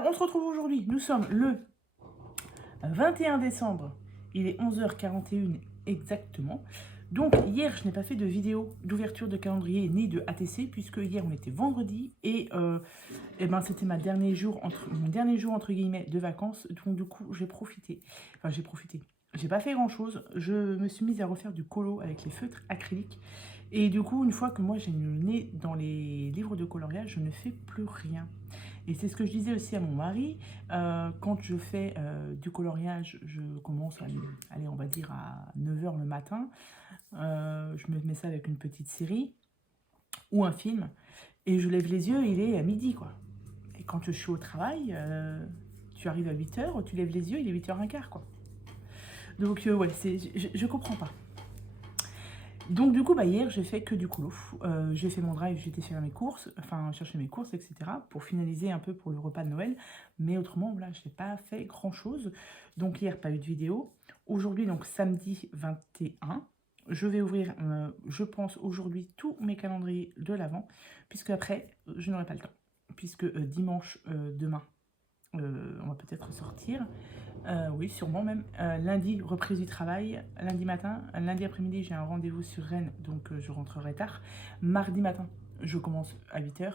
Alors, on se retrouve aujourd'hui. Nous sommes le 21 décembre. Il est 11h41 exactement. Donc, hier, je n'ai pas fait de vidéo d'ouverture de calendrier ni de ATC, puisque hier, on était vendredi et ben, c'était mon dernier jour, entre guillemets, de vacances. Donc, du coup, j'ai profité. Enfin, j'ai profité. J'ai pas fait grand-chose. Je me suis mise à refaire du colo avec les feutres acryliques. Et du coup, une fois que moi, j'ai le nez dans les livres de coloriage, je ne fais plus rien. Et c'est ce que je disais aussi à mon mari, quand je fais du coloriage, je commence, allez, on va dire à 9h le matin, je me mets ça avec une petite série ou un film, et je lève les yeux, il est à midi, quoi. Et quand je suis au travail, tu arrives à 8h, tu lèves les yeux, il est 8h15, quoi. Donc, ouais, je comprends pas. Donc du coup, bah, hier, j'ai fait que du colo. J'ai fait mon drive, j'ai été faire mes courses, enfin chercher mes courses, etc. pour finaliser un peu pour le repas de Noël. Mais autrement, voilà, je n'ai pas fait grand-chose. Donc hier, pas eu de vidéo. Aujourd'hui, donc samedi 21, je vais ouvrir, je pense, aujourd'hui tous mes calendriers de l'Avent, puisque après, je n'aurai pas le temps. Puisque dimanche, demain, on va peut-être sortir. Oui, sûrement même. Lundi, reprise du travail. Lundi matin, lundi après-midi, j'ai un rendez-vous sur Rennes, donc je rentrerai tard. Mardi matin, je commence à 8h.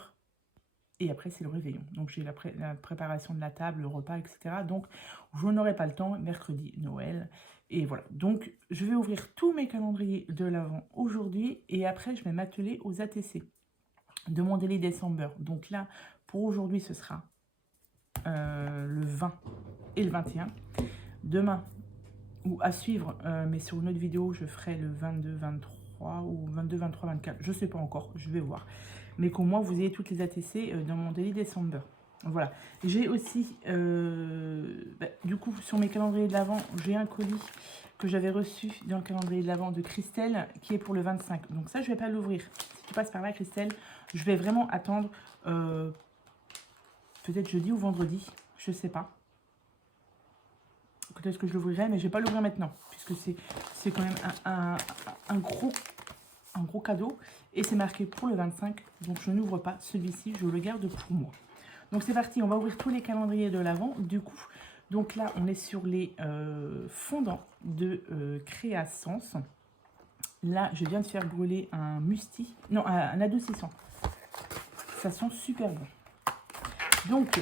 Et après, c'est le réveillon. Donc, j'ai la préparation de la table, le repas, etc. Donc, je n'aurai pas le temps. Mercredi, Noël. Et voilà. Donc, je vais ouvrir tous mes calendriers de l'Avent aujourd'hui. Et après, je vais m'atteler aux ATC de mon Daily December. Donc là, pour aujourd'hui, ce sera le 20 et le 21. Demain, ou à suivre, mais sur une autre vidéo, je ferai le 22, 23 ou 22, 23, 24. Je ne sais pas encore, je vais voir. Mais qu'au moins, vous ayez toutes les ATC dans mon Daily December. Voilà. J'ai aussi, du coup, sur mes calendriers de l'Avent, j'ai un colis que j'avais reçu dans le calendrier de l'Avent de Christelle, qui est pour le 25. Donc ça, je ne vais pas l'ouvrir. Si tu passes par là, Christelle, je vais vraiment attendre peut-être jeudi ou vendredi. Je ne sais pas. Peut-être que je l'ouvrirai, mais je ne vais pas l'ouvrir maintenant, puisque c'est quand même un gros cadeau. Et c'est marqué pour le 25, donc je n'ouvre pas celui-ci, je le garde pour moi. Donc c'est parti, on va ouvrir tous les calendriers de l'Avent, du coup. Donc là, on est sur les fondants de Créasens. Là, je viens de faire brûler un musti, non, un adoucissant. Ça sent super bon. Donc,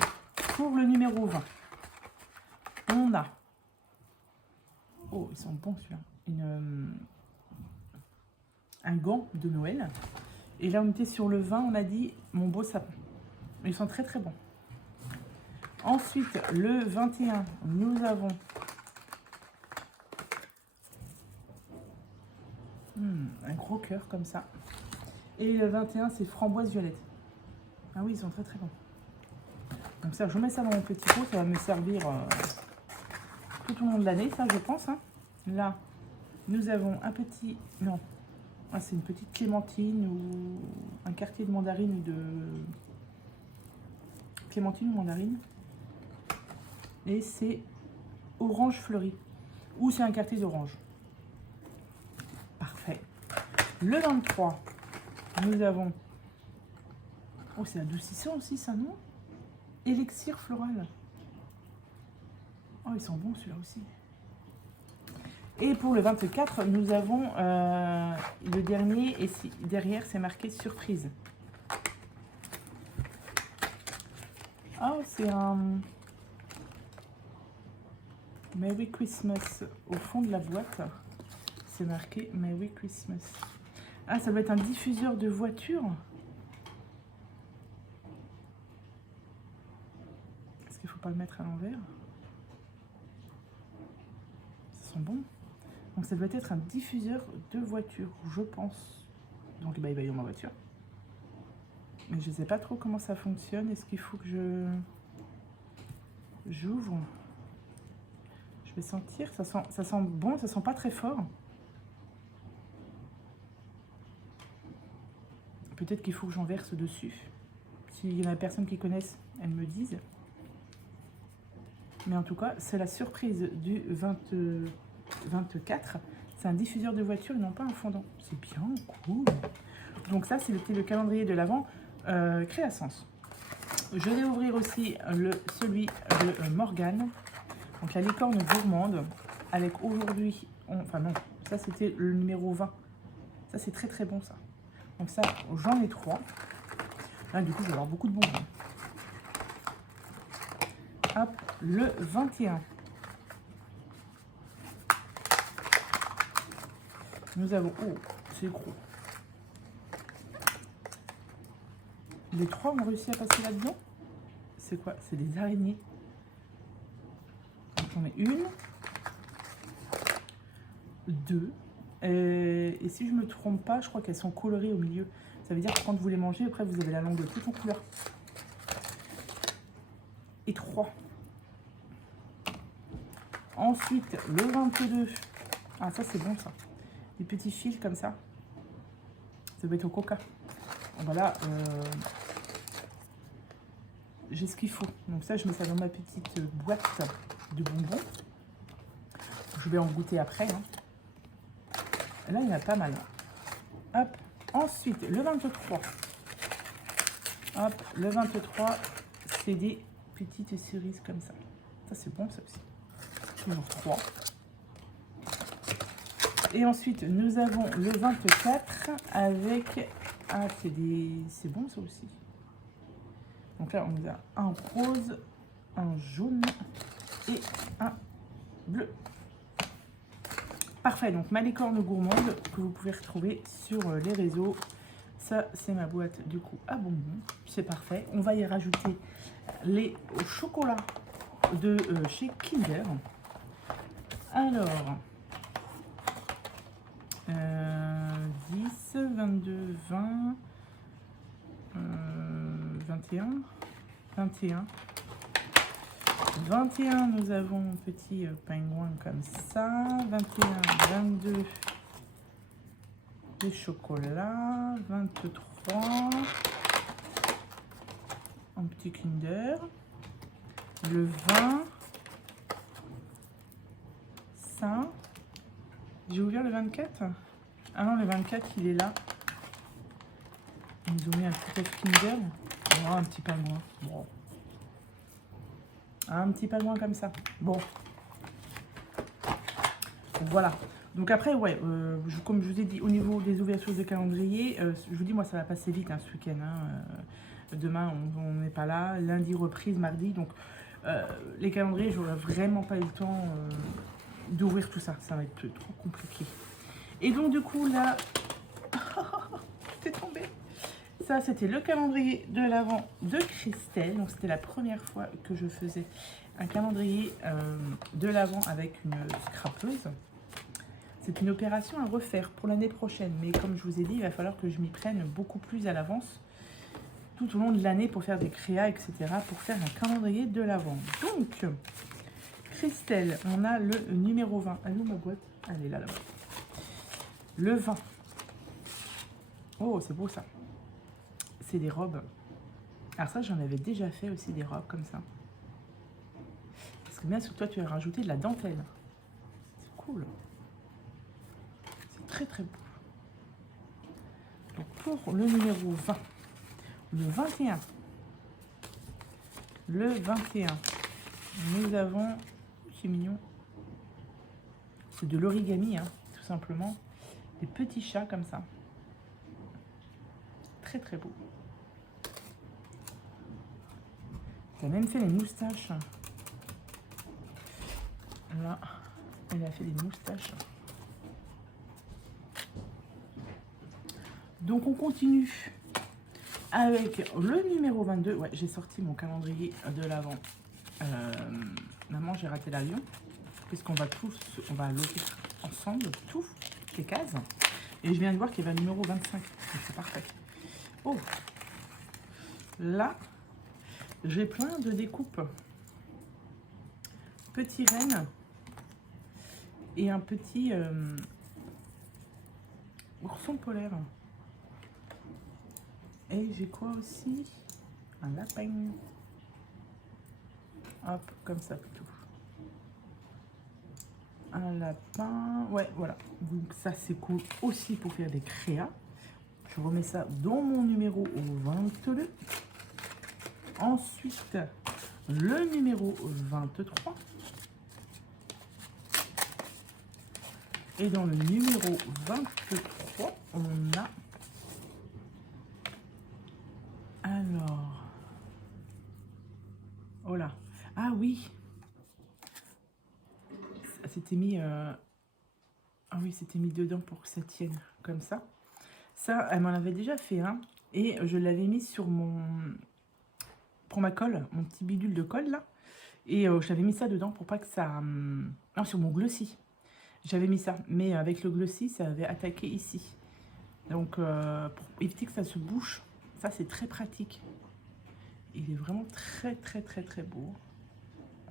pour le numéro 20, on a... Oh, ils sont bons celui-là. Un gant de Noël. Et là, on était sur le 20, on a dit mon beau sapin. Ils sont très très bons. Ensuite, le 21, nous avons un gros cœur comme ça. Et le 21, c'est framboise violette. Ah oui, ils sont très très bons. Donc ça, je mets ça dans mon petit pot, ça va me servir tout au long de l'année, ça je pense. Hein. Là, nous avons un petit... Non, ah, c'est une petite clémentine ou un quartier de mandarine de... Clémentine ou mandarine. Et c'est orange fleuri. Ou c'est un quartier d'orange. Parfait. Le 23, nous avons... Oh, c'est adoucissant aussi, ça, non? Élixir floral. Oh, ils sont bons, celui-là aussi. Et pour le 24, nous avons le dernier, et derrière, c'est marqué surprise. Oh, c'est un Merry Christmas au fond de la boîte. C'est marqué Merry Christmas. Ah, ça doit être un diffuseur de voiture. Est-ce qu'il ne faut pas le mettre à l'envers? Ça sent bon. Donc ça doit être un diffuseur de voiture, je pense. Donc bah, il va y avoir ma voiture. Mais je ne sais pas trop comment ça fonctionne. Est-ce qu'il faut que j'ouvre? Je vais sentir. Ça sent bon, ça sent pas très fort. Peut-être qu'il faut que j'en verse dessus. S'il y en a personne qui connaissent, elles me disent. Mais en tout cas, c'est la surprise du 24. C'est un diffuseur de voiture et non pas un fondant. C'est bien cool. Donc ça, c'était le calendrier de l'Avent Créasens. Je vais ouvrir aussi celui de Morgane. Donc la licorne gourmande. Avec aujourd'hui... Enfin non, ça c'était le numéro 20. Ça c'est très très bon ça. Donc ça, j'en ai 3. Là du coup, je vais avoir beaucoup de bonbons. Hop, le 21. Nous avons... Oh, c'est gros. Les 3 ont réussi à passer là-dedans. C'est quoi? C'est des araignées. Donc j'en ai 1, 2. Et si je me trompe pas, je crois qu'elles sont colorées au milieu. Ça veut dire que quand vous les mangez, après vous avez la langue toute en couleur. Et 3. Ensuite, le 22. Ah, ça c'est bon ça. Des petits fils comme ça. Ça doit être au coca. Voilà. J'ai ce qu'il faut. Donc ça, je mets ça dans ma petite boîte de bonbons. Je vais en goûter après. Hein. Là, il y en a pas mal. Hop. Ensuite, le 23. Hop, le 23, c'est des petites cerises comme ça. Ça, c'est bon, ça aussi. Toujours 3. Et ensuite, nous avons le 24 avec... Ah, c'est bon, ça aussi. Donc là, on a un rose, un jaune et un bleu. Parfait, donc ma licorne gourmande que vous pouvez retrouver sur les réseaux. Ça, c'est ma boîte du coup à bonbons. C'est parfait. On va y rajouter les chocolats de chez Kinder. Alors, 10, 22, 20, 21, 21. 21, nous avons un petit pingouin comme ça. 21, 22, des chocolats. 23, un petit Kinder. Le 20, ça. J'ai ouvert le 24. Ah non, le 24, il est là. Ils nous ont mis un petit œuf Kinder. Oh, un petit pingouin. Bon. Un petit pingouin comme ça. Bon. Voilà. Donc après, ouais, comme je vous ai dit, au niveau des ouvertures de calendrier, je vous dis, moi, ça va passer vite hein, ce week-end. Hein. Demain, on n'est pas là. Lundi, reprise, mardi. Donc, les calendriers, j'aurais vraiment pas eu le temps d'ouvrir tout ça. Ça va être trop compliqué. Et donc, du coup, là... c'est tombé. Ça, c'était le calendrier de l'Avent de Christelle. Donc, c'était la première fois que je faisais un calendrier de l'Avent avec une scrapeuse. C'est une opération à refaire pour l'année prochaine. Mais comme je vous ai dit, il va falloir que je m'y prenne beaucoup plus à l'avance tout au long de l'année pour faire des créas, etc. Pour faire un calendrier de l'Avent. Donc, Christelle, on a le numéro 20. Elle est où ma boîte? Elle est là, là-bas. Le 20. Oh, c'est beau ça. C'est des robes. Alors ça, j'en avais déjà fait aussi des robes comme ça. Parce que bien sûr, toi, tu as rajouté de la dentelle. C'est cool. C'est très très beau. Donc pour le numéro 20, le 21, le 21, nous avons, c'est mignon, c'est de l'origami, hein, tout simplement. Des petits chats comme ça. Très très beau. Elle a même fait les moustaches. Là, elle a fait des moustaches. Donc on continue avec le numéro 22. Ouais, j'ai sorti mon calendrier de l'Avent. Maman, j'ai raté l'avion. Puisqu'on va tous, on va l'ouvrir ensemble, toutes les cases. Et je viens de voir qu'il y avait un numéro 25. Donc c'est parfait. Oh, là, j'ai plein de découpes. Petit renne et un petit ourson polaire. Et j'ai quoi aussi? Un lapin. Hop, comme ça plutôt. Un lapin. Ouais, voilà. Donc ça, c'est cool aussi pour faire des créas. Je remets ça dans mon numéro au 22. Ensuite, le numéro 23. Et dans le numéro 23, on a... Alors... Oh là. Ah oui. C'était mis... Ah oui, c'était mis dedans pour que ça tienne comme ça. Ça, elle m'en avait déjà fait un. Et je l'avais mis sur mon... Pour ma colle, mon petit bidule de colle là. Et j'avais mis ça dedans pour pas que ça... Non, sur mon glossy. J'avais mis ça. Mais avec le glossy, ça avait attaqué ici. Donc, pour éviter que ça se bouche, ça c'est très pratique. Il est vraiment très beau.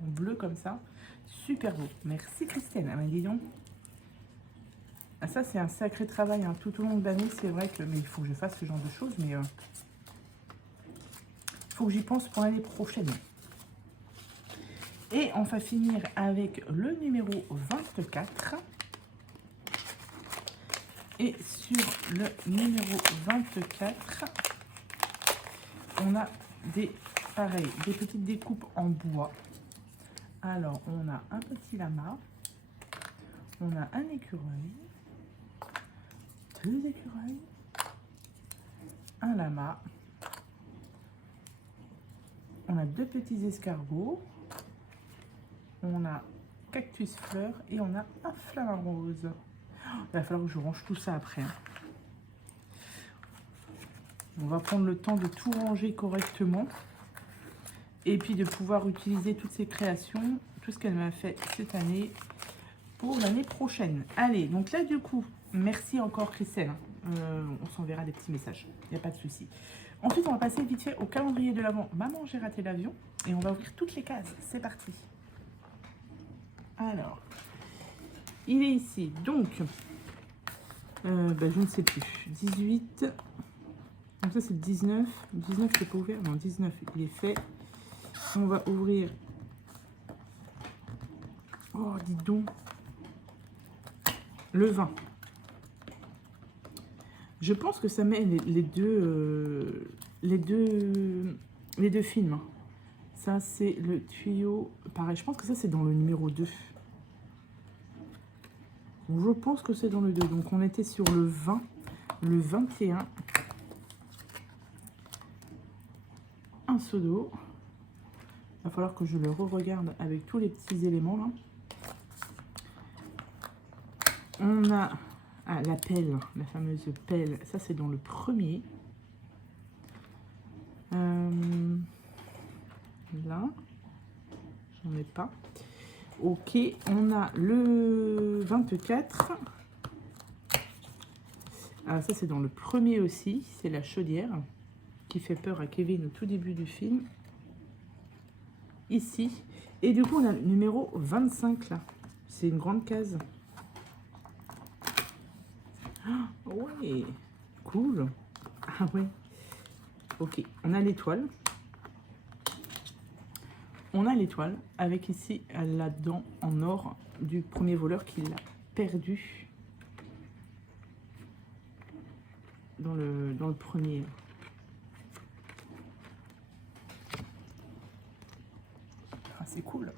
En bleu comme ça. Super beau. Merci Christiane. Ah ben dis donc. Ah, ça c'est un sacré travail hein. Tout au long de l'année, c'est vrai que... Mais il faut que je fasse ce genre de choses. Mais il faut que j'y pense pour l'année prochaine. Et on va finir avec le numéro 24. Et sur le numéro 24, on a pareil, des petites découpes en bois. Alors, on a un petit lama, on a un écureuil, 2 écureuils, un lama, on a 2 petits escargots, on a cactus fleur et on a un flamant rose. Il va falloir que je range tout ça après. On va prendre le temps de tout ranger correctement. Et puis de pouvoir utiliser toutes ces créations, tout ce qu'elle m'a fait cette année, pour l'année prochaine. Allez, donc là du coup, merci encore Christelle. On s'enverra des petits messages, il n'y a pas de souci. Ensuite, on va passer vite fait au calendrier de l'Avent. Maman, j'ai raté l'avion. Et on va ouvrir toutes les cases. C'est parti. Alors, il est ici. Donc, je ne sais plus. 18. Donc ça, c'est 19. 19, je ne peux pas ouvrir. Non, 19, il est fait. On va ouvrir. Oh, dis donc. Le 20. Je pense que ça met les deux films. Ça, c'est le tuyau. Pareil, je pense que ça, c'est dans le numéro 2. Je pense que c'est dans le 2. Donc, on était sur le 20, le 21. Un seau d'eau. Il va falloir que je le re-regarde avec tous les petits éléments là. On a la pelle, la fameuse pelle. Ça, c'est dans le premier. Là, j'en ai pas. Ok, on a le 24. Ah, ça, c'est dans le premier aussi. C'est la chaudière qui fait peur à Kevin au tout début du film. Ici. Et du coup, on a le numéro 25 là. C'est une grande case. Ah, ouais, cool. Ah ouais. Ok, on a l'étoile. On a l'étoile avec ici là-dedans en or du premier voleur qui l'a perdu dans le premier. Ah, c'est cool.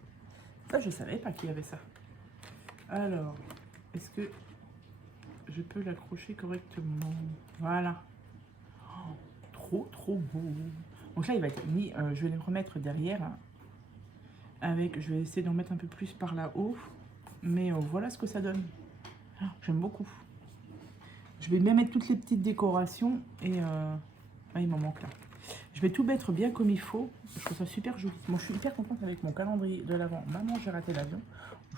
Ça, je savais pas qu'il y avait ça. Alors, est-ce que je peux l'accrocher correctement? Voilà. Oh, trop beau. Donc là, il va être mis. Je vais le remettre derrière. Hein, avec, je vais essayer d'en mettre un peu plus par là-haut. Mais voilà ce que ça donne. Oh, j'aime beaucoup. Je vais bien mettre toutes les petites décorations. Et ah, il m'en manque là. Je vais tout mettre bien comme il faut. Je trouve ça super joli. Moi, je suis hyper contente avec mon calendrier de l'Avent. Maman, j'ai raté l'avion.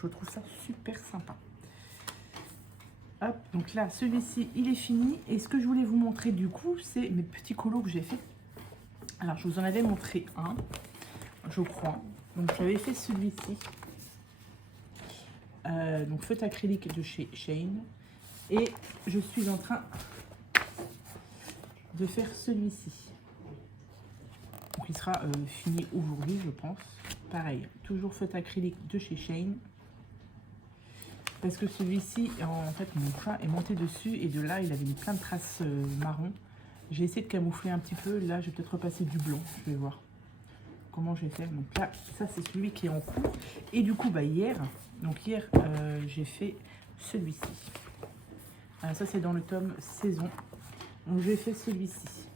Je trouve ça super sympa. Hop, donc là, celui-ci, il est fini. Et ce que je voulais vous montrer, du coup, c'est mes petits colos que j'ai fait. Alors, je vous en avais montré un, je crois. Donc, j'avais fait celui-ci. Donc, feutre acrylique de chez Shane. Et je suis en train de faire celui-ci. Donc, il sera fini aujourd'hui, je pense. Pareil, toujours feutre acrylique de chez Shane. Parce que celui-ci, en fait, mon chat est monté dessus et de là, il avait mis plein de traces marron. J'ai essayé de camoufler un petit peu. Là, je vais peut-être repasser du blanc. Je vais voir. comment je vais faire. Donc là, ça c'est celui qui est en cours. Et du coup, bah, hier, j'ai fait celui-ci. Ça c'est dans le tome saison. Donc j'ai fait celui-ci.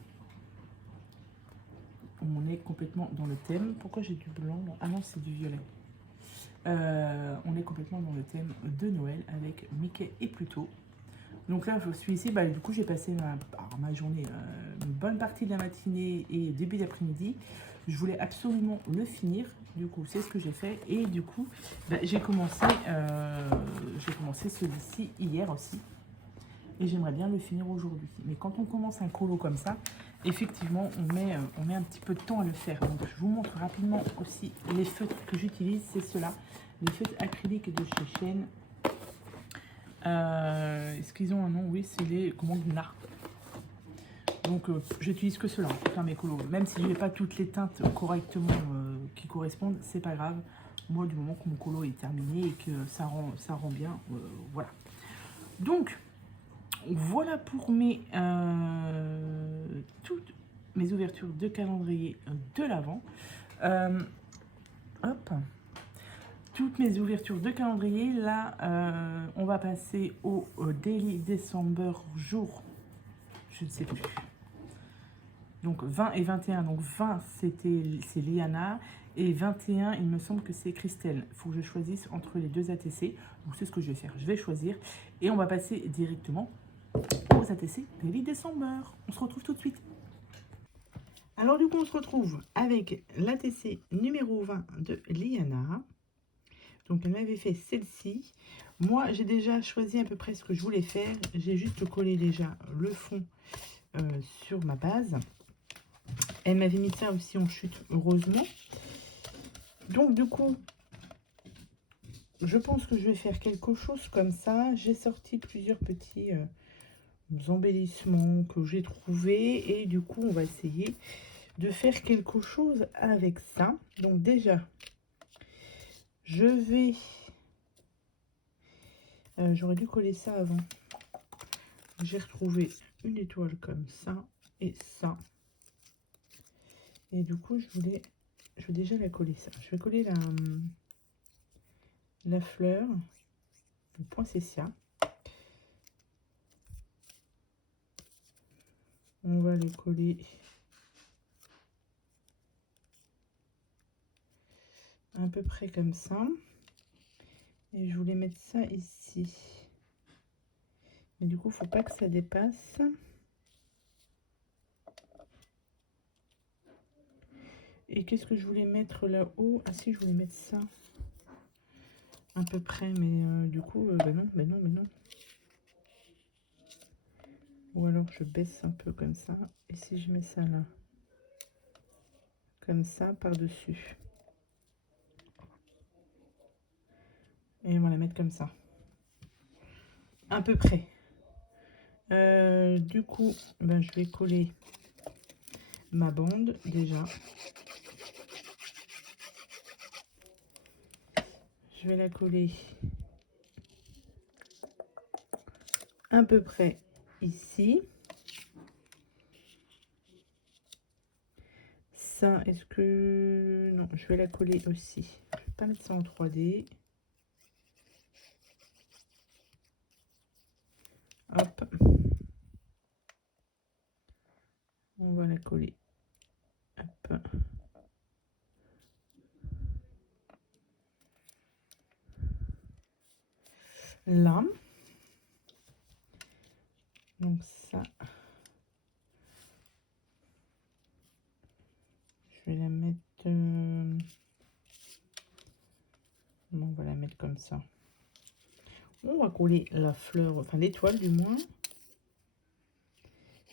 On est complètement dans le thème. Pourquoi j'ai du blanc? Ah non, c'est du violet. On est complètement dans le thème de Noël avec Mickey et Pluto. Donc là, je suis ici, bah, du coup, j'ai passé ma journée, une bonne partie de la matinée et début d'après-midi. Je voulais absolument le finir, du coup, c'est ce que j'ai fait. Et du coup, bah, j'ai commencé celui-ci hier aussi. Et j'aimerais bien le finir aujourd'hui. Mais quand on commence un colo comme ça, effectivement, on met un petit peu de temps à le faire. Donc, je vous montre rapidement aussi les feutres que j'utilise. C'est ceux-là, les feutres acryliques de chez Shein. Est-ce qu'ils ont un nom? Oui, c'est les Gna. Donc, j'utilise que cela pour faire mes colos. Même si je n'ai pas toutes les teintes correctement qui correspondent, c'est pas grave. Moi, du moment que mon colo est terminé et que ça rend bien, voilà. Donc, voilà pour toutes mes ouvertures de calendrier de l'Avent. Hop. Toutes mes ouvertures de calendrier. Là, on va passer au Daily December jour. Je ne sais plus. Donc 20 et 21. Donc 20, c'est Liana. Et 21, il me semble que c'est Christelle. Il faut que je choisisse entre les deux ATC. Donc c'est ce que je vais faire. Je vais choisir. Et on va passer directement aux ATC Daily December. On se retrouve tout de suite. Alors du coup, on se retrouve avec l'ATC numéro 20 de Liana. Donc elle m'avait fait celle-ci. Moi, j'ai déjà choisi à peu près ce que je voulais faire. J'ai juste collé déjà le fond sur ma base. Elle m'avait mis ça aussi en chute, heureusement. Donc du coup, je pense que je vais faire quelque chose comme ça. J'ai sorti plusieurs petits embellissements que j'ai trouvés. Et du coup, on va essayer de faire quelque chose avec ça. Donc déjà, je vais... j'aurais dû coller ça avant. J'ai retrouvé une étoile comme ça et ça. Et du coup, je vais déjà la coller ça. Je vais coller la fleur, le poinsettia. On va le coller à peu près comme ça. Et je voulais mettre ça ici. Mais du coup, il ne faut pas que ça dépasse. Et qu'est-ce que je voulais mettre là-haut? Ah si, je voulais mettre ça à peu près, mais du coup, bah non. Ou alors je baisse un peu comme ça. Et si je mets ça là, comme ça, par-dessus. Et on va la mettre comme ça. À peu près. Du coup, ben, je vais coller ma bande déjà. Je vais la coller à peu près ici. Ça, est-ce que... Non, je vais la coller aussi. Je ne vais pas mettre ça en 3D. Hop. On va la coller. Hop. Là. Donc ça... Je vais la mettre... On va la mettre comme ça. On va coller la fleur, enfin l'étoile du moins.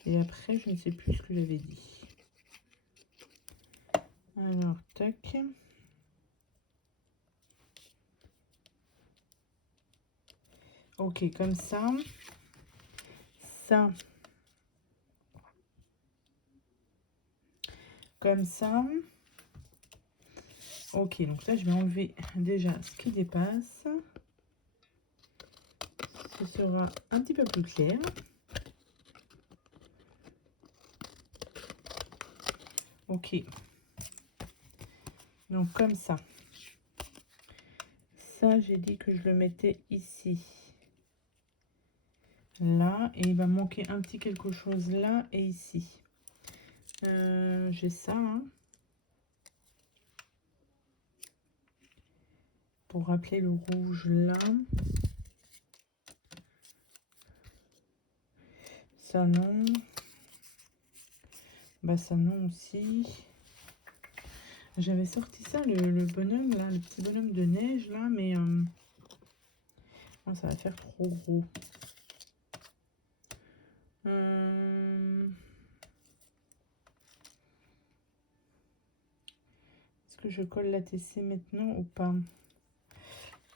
Et après, je ne sais plus ce que j'avais dit. Alors, tac. Ok, comme ça. Ça. Comme ça. Ok, donc là, je vais enlever déjà ce qui dépasse. Ce sera un petit peu plus clair. Ok. Donc comme ça. Ça, j'ai dit que je le mettais ici. Là, et il va manquer un petit quelque chose là et ici. J'ai ça, hein, pour rappeler le rouge là. Ça non. Bah ça non aussi. J'avais sorti ça, le bonhomme là, le petit bonhomme de neige là, mais oh, ça va faire trop gros. Est-ce que je colle la TC maintenant ou pas?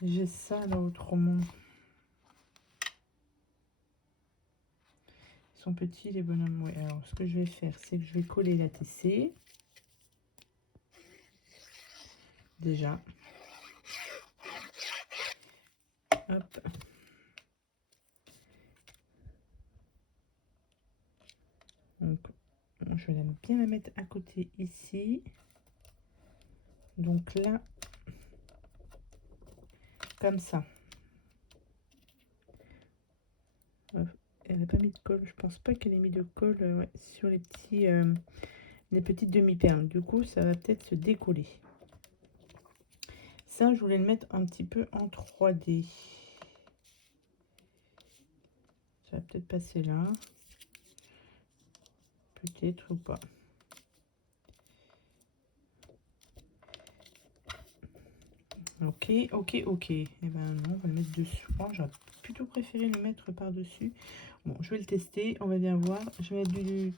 J'ai ça là autrement. Ils sont petits les bonhommes. Oui, alors ce que je vais faire, c'est que je vais coller la TC. Déjà. Hop. Donc, je vais bien la mettre à côté ici. Donc là, comme ça. Elle n'a pas mis de colle. Je pense pas qu'elle ait mis de colle ouais, sur les petits, les petites demi-perles. Du coup, ça va peut-être se décoller. Ça, je voulais le mettre un petit peu en 3D. Ça va peut-être passer là. Peut-être ou pas. Ok, ok, ok. Et eh ben non, on va le mettre dessus. Oh, j'aurais plutôt préféré le mettre par-dessus. Bon, je vais le tester. On va bien voir. Je vais mettre du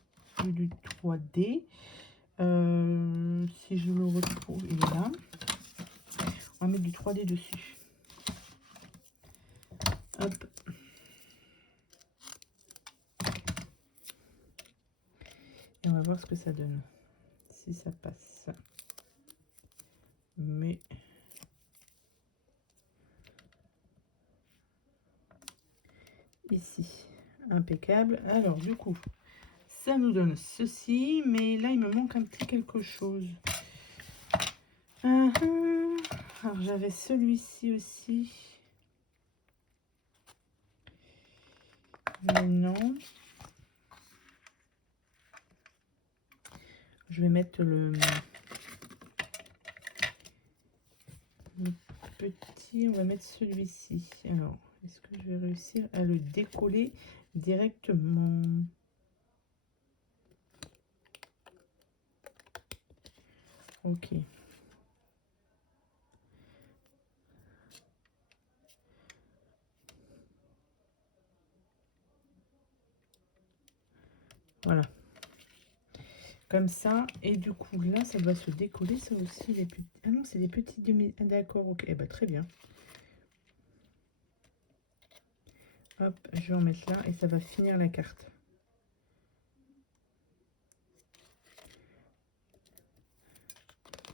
3D. Si je le retrouve, il est là. On va mettre du 3D dessus. Hop. Et on va voir ce que ça donne. Si ça passe. Mais... ici. Impeccable. Alors, du coup, ça nous donne ceci. Mais là, il me manque un petit quelque chose. Alors, j'avais celui-ci aussi. Mais non. Je vais mettre le petit, on va mettre celui-ci. Alors, est-ce que je vais réussir à le décoller directement? Ok. Voilà. Comme ça. Et du coup, là, ça doit se décoller. Ça aussi, les petits... Ah non, c'est des petits demi... Ah, d'accord, ok. Eh ben, très bien. Hop, je vais en mettre là et ça va finir la carte.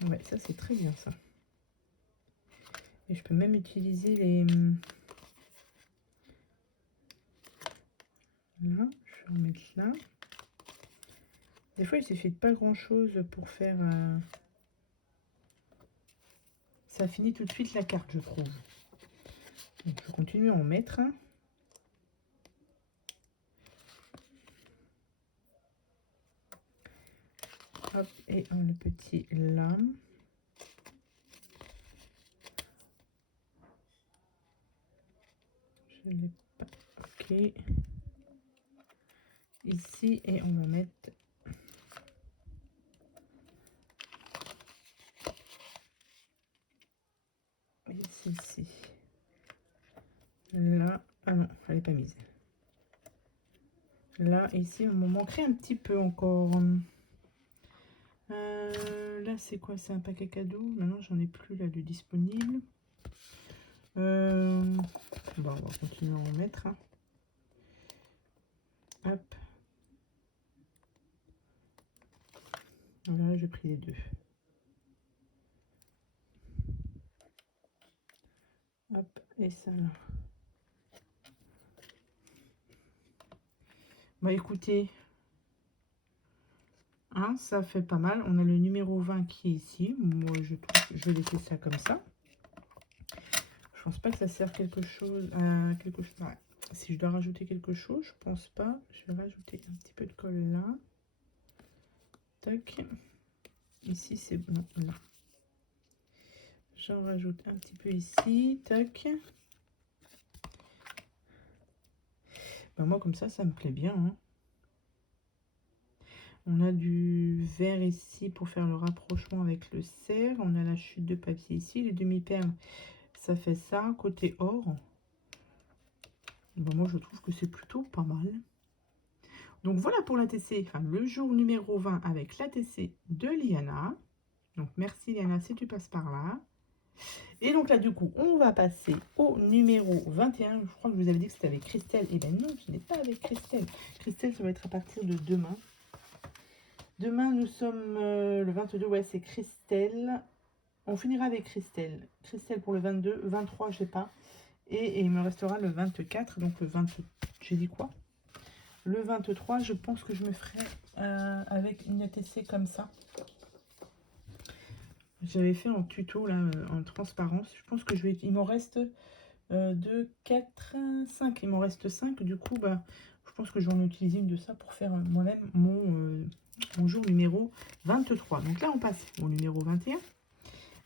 Ouais, ça, c'est très bien, ça. Et je peux même utiliser les... Là, je vais en mettre là. Des fois, il suffit de pas grand-chose pour faire... Ça finit tout de suite la carte, je trouve. Donc, je continue à en mettre. Hop, et le petit là. Je l'ai pas. Ok. Ici, et on va mettre... Ici. Là. Ah non, elle n'est pas mise. Là, ici, on me manquerait un petit peu encore. Là, c'est quoi? C'est un paquet cadeau. Maintenant, j'en ai plus là de disponible. Bon, on va continuer à en mettre. Hop. Là, j'ai pris les deux. Hop, et ça là. Bah écoutez, hein, ça fait pas mal. On a le numéro 20 qui est ici. Moi, je trouve que je vais laisser ça comme ça. Je pense pas que ça sert quelque chose à quelque chose. Ouais. Si je dois rajouter quelque chose, je pense pas. Je vais rajouter un petit peu de colle là. Tac. Ici, c'est bon. Là. J'en rajoute un petit peu ici. Tac. Ben, moi, comme ça me plaît bien. Hein. On a du vert ici pour faire le rapprochement avec le cerf. On a la chute de papier ici. Les demi-perles, ça fait ça. Côté or, ben moi, je trouve que c'est plutôt pas mal. Donc, voilà pour l'ATC. Enfin, le jour numéro 20 avec l'ATC de Liana. Donc, merci Liana si tu passes par là. Et donc là, du coup, on va passer au numéro 21. Je crois que je vous avais dit que c'était avec Christelle. Et bien non, ce n'est pas avec Christelle. Christelle, ça va être à partir de demain. Demain, nous sommes le 22. Ouais, c'est Christelle. On finira avec Christelle. Christelle pour le 22. 23, je sais pas. Et il me restera le 24. Donc le 20... J'ai dit quoi? Le 23, je pense que je me ferai avec une ATC comme ça. J'avais fait en tuto, là, en transparence. Je pense que je vais... Il m'en reste 2, 4, 5. Il m'en reste 5. Du coup, bah, je pense que je vais en utiliser une de ça pour faire moi-même mon jour numéro 23. Donc là, on passe au numéro 21.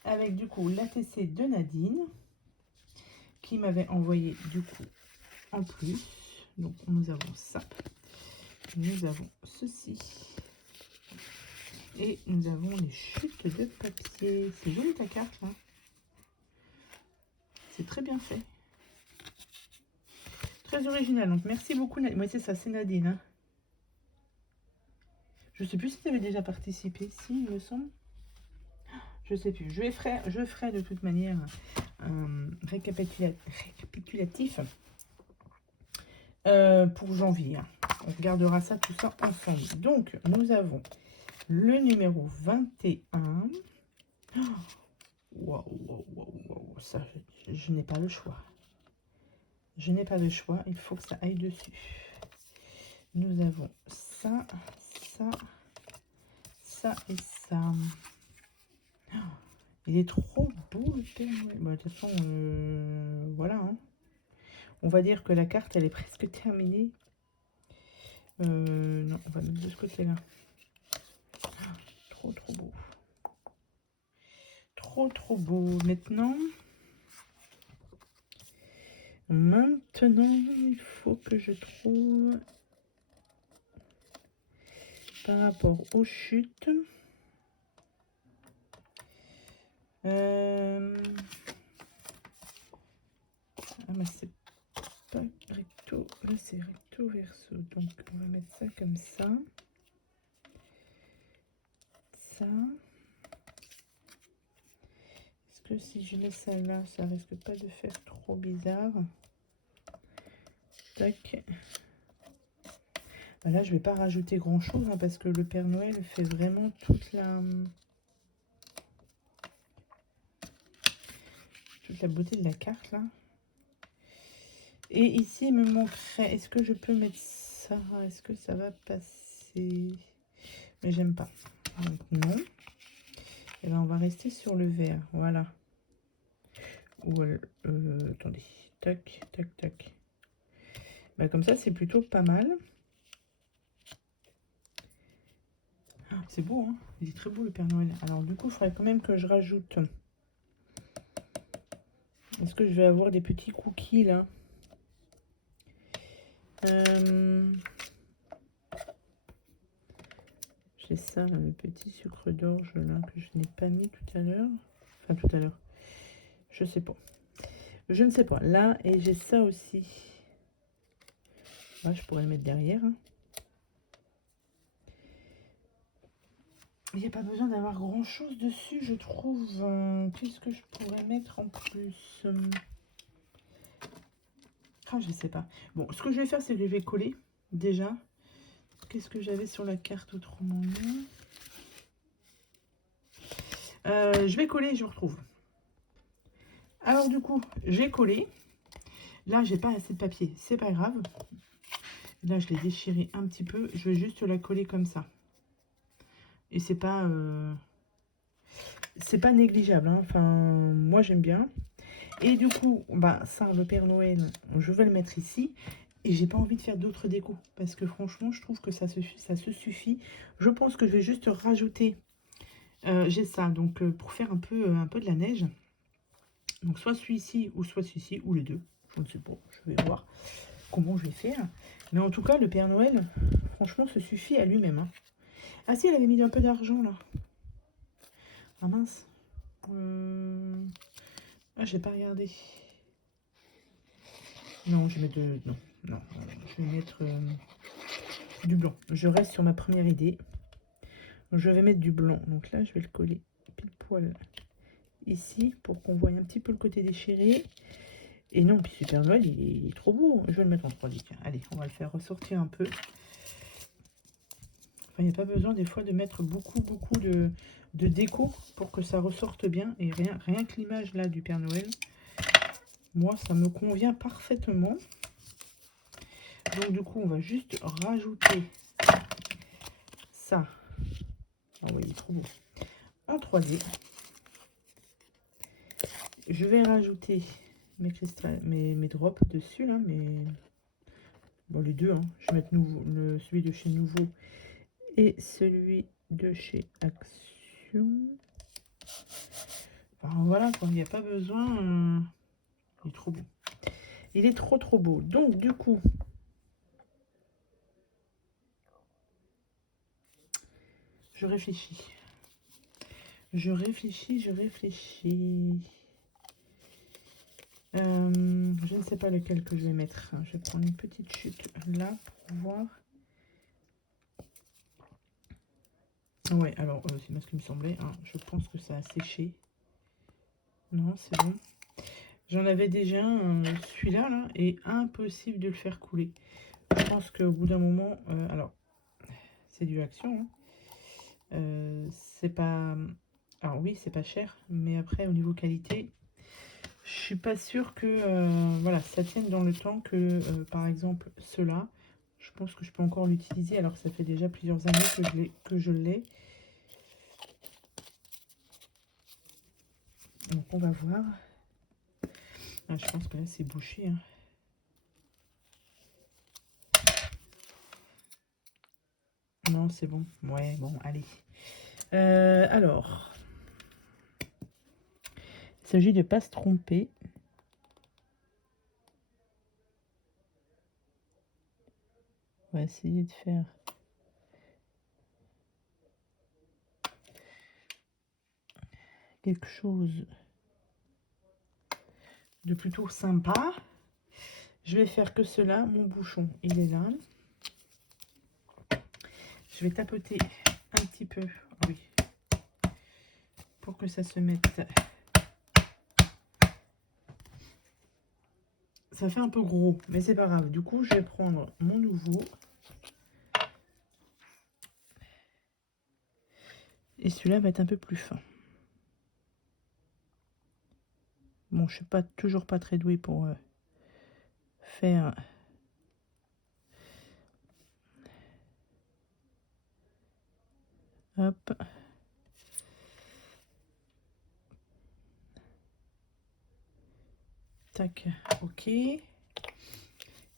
Avec, du coup, l'ATC de Nadine. Qui m'avait envoyé, du coup, en plus. Donc, nous avons ça. Nous avons ceci. Et nous avons les chutes de papier. C'est joli ta carte là. C'est très bien fait. Très original. Donc merci beaucoup Nadine. Oui c'est ça, c'est Nadine. Hein. Je sais plus si tu avais déjà participé. Si, il me semble. Je sais plus. Je ferai de toute manière un récapitulatif pour janvier. Hein. On regardera ça tout ça ensemble. Donc nous avons le numéro 21. Waouh, waouh, waouh, waouh. Ça, je n'ai pas le choix. Je n'ai pas le choix. Il faut que ça aille dessus. Nous avons ça, ça, ça et ça. Oh, il est trop beau le Père Noël. Bon, de toute façon, voilà. Hein. On va dire que la carte, elle est presque terminée. Non, on va mettre de ce côté-là. Trop, trop beau. Trop, trop beau. Maintenant, il faut que je trouve par rapport aux chutes. Ah, mais c'est pas recto. Là, c'est recto verso. Donc, on va mettre ça comme ça. Ça. Est-ce que si je mets ça là, ça risque pas de faire trop bizarre? Tac. Là, je vais pas rajouter grand chose hein, parce que le Père Noël fait vraiment toute la beauté de la carte là. Et ici, il me manquerait. Est-ce que je peux mettre ça? Est-ce que ça va passer? Mais j'aime pas. Donc non. Et là, on va rester sur le vert. Voilà. Ou attendez. Tac, tac, tac. Bah, comme ça, c'est plutôt pas mal. C'est beau, hein. Il est très beau le Père Noël. Alors du coup, il faudrait quand même que je rajoute. Est-ce que je vais avoir des petits cookies là? J'ai ça, là, le petit sucre d'orge là que je n'ai pas mis tout à l'heure. Enfin tout à l'heure. Je sais pas. Je ne sais pas. Là, et j'ai ça aussi. Là, je pourrais le mettre derrière. Hein. Il n'y a pas besoin d'avoir grand chose dessus, je trouve. Qu'est-ce que je pourrais mettre en plus? Ah, je sais pas. Bon, ce que je vais faire, c'est que je vais coller déjà. Qu'est-ce que j'avais sur la carte autrement? Je vais coller et je retrouve. Alors du coup, j'ai collé. Là, j'ai pas assez de papier. C'est pas grave. Là, je l'ai déchiré un petit peu. Je vais juste la coller comme ça. Et c'est pas négligeable, hein. Enfin, moi j'aime bien. Et du coup, bah ça, le Père Noël, je vais le mettre ici. Et j'ai pas envie de faire d'autres décos. Parce que franchement, je trouve que ça se suffit. Je pense que je vais juste rajouter. J'ai ça, donc pour faire un peu de la neige. Donc soit celui-ci, ou soit celui-ci, ou les deux. Je ne sais pas, je vais voir comment je vais faire. Mais en tout cas, le Père Noël, franchement, se suffit à lui-même, hein. Ah si, elle avait mis un peu d'argent, là. Ah mince. Ah, j'ai pas regardé. Non, je vais mettre de... Non, non, je vais mettre du blanc. Je reste sur ma première idée. Je vais mettre du blanc. Donc là, je vais le coller pile poil ici pour qu'on voie un petit peu le côté déchiré. Et non, puis Super Noël, il est trop beau. Je vais le mettre en 3D. Tiens, allez, on va le faire ressortir un peu. Enfin, il n'y a pas besoin des fois de mettre beaucoup de déco pour que ça ressorte bien. Et rien que l'image là du Père Noël, moi, ça me convient parfaitement. Donc du coup, on va juste rajouter ça. Ah oui, il est trop beau. En 3D. Je vais rajouter mes cristals, mes drops dessus là, mais bon, les deux, hein. Je vais mettre celui de chez Nouveau et celui de chez Action. Enfin, voilà, quoi, il n'y a pas besoin. Il est trop beau. Il est trop beau. Donc du coup, je réfléchis. Je réfléchis. Je ne sais pas lequel que je vais mettre. Je vais prendre une petite chute là pour voir. Ouais, alors c'est bien ce qui me semblait, hein. Je pense que ça a séché. Non, c'est bon. J'en avais déjà un, celui-là, là, et impossible de le faire couler. Je pense qu'au bout d'un moment, alors, c'est du Action, hein. C'est pas... Alors oui, c'est pas cher, mais après, au niveau qualité, je suis pas sûre que voilà, ça tienne dans le temps que, par exemple, ceux-là. Je pense que je peux encore l'utiliser, alors que ça fait déjà plusieurs années que je l'ai. Donc, on va voir. Ah, je pense que là, c'est bouché, hein. Non, c'est bon. Ouais, bon, allez. Alors, il s'agit de ne pas se tromper. On va essayer de faire quelque chose de plutôt sympa. Je vais faire que cela. Mon bouchon, il est là. Je vais tapoter un petit peu, oui, pour que ça se mette. Ça fait un peu gros, mais c'est pas grave. Du coup, je vais prendre mon nouveau. Et celui-là va être un peu plus fin. Bon, je suis toujours pas très douée pour faire... Hop. Tac, ok. Et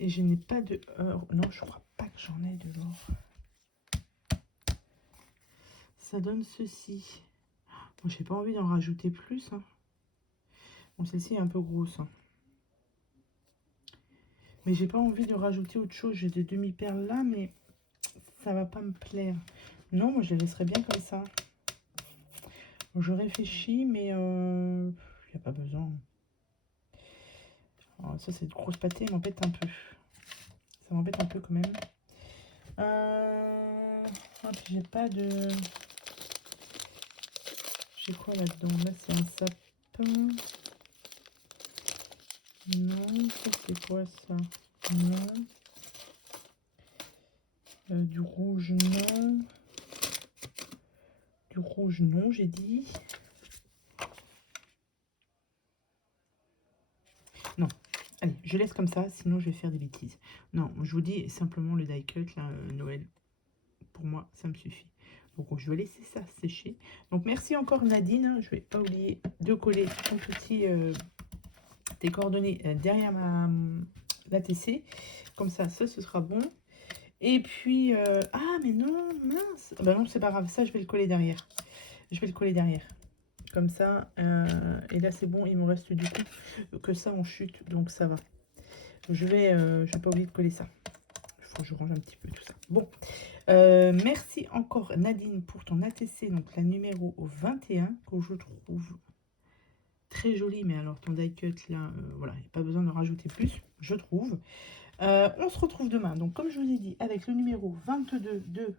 je n'ai pas de or. Non, je crois pas que j'en ai de l'or. Ça donne ceci. Bon, j'ai pas envie d'en rajouter plus, hein. Bon, celle-ci est un peu grosse, hein. Mais j'ai pas envie de rajouter autre chose. J'ai des demi-perles là, mais ça va pas me plaire. Non, moi je les laisserai bien comme ça. Je réfléchis, mais il n'y a pas besoin. Alors, ça, cette grosse pâtée m'embête un peu. Ça m'embête un peu quand même. J'ai pas de... J'ai quoi là-dedans? Là, c'est un sapin. Non, ça c'est quoi ça? Non. Du rouge, non. Du rouge, non, j'ai dit. Non. Allez, je laisse comme ça, sinon je vais faire des bêtises. Non, je vous dis simplement le die cut, là, Noël. Pour moi, ça me suffit. Donc je vais laisser ça sécher. Donc merci encore Nadine, hein. Je vais pas oublier de coller ton petit, tes coordonnées derrière l'ATC. Comme ça, ce sera bon. Et puis, ah mais non, mince. Bah non, c'est pas grave, ça je vais le coller derrière. Je vais le coller derrière. Comme ça, et là c'est bon, il me reste du coup que ça en chute, donc ça va. Je vais pas oublier de coller ça. Il faut que je range un petit peu tout ça. Bon, merci encore Nadine pour ton ATC, donc la numéro 21, que je trouve très jolie, mais alors ton die cut là, voilà, il n'y a pas besoin de rajouter plus, je trouve. On se retrouve demain, donc comme je vous ai dit, avec le numéro 22 de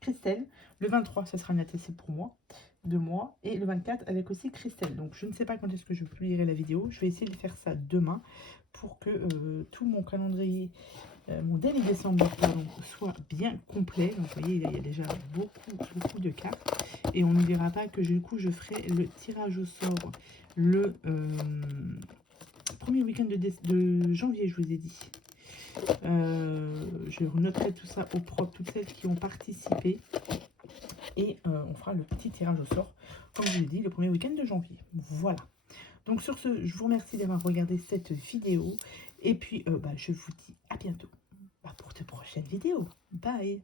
Christelle. Le 23, ça sera un ATC pour moi, de moi, et le 24 avec aussi Christelle. Donc je ne sais pas quand est-ce que je publierai la vidéo, je vais essayer de faire ça demain pour que tout mon calendrier, mon daily décembre, pardon, soit bien complet. Donc vous voyez, il y a déjà beaucoup de cartes, et on ne verra pas que du coup je ferai le tirage au sort le premier week-end de janvier, je vous ai dit. Je renoterai tout ça au propre, toutes celles qui ont participé, et on fera le petit tirage au sort, comme je l'ai dit, le premier week-end de janvier. Voilà. Donc sur ce, je vous remercie d'avoir regardé cette vidéo, et puis je vous dis à bientôt pour de prochaines vidéos. Bye.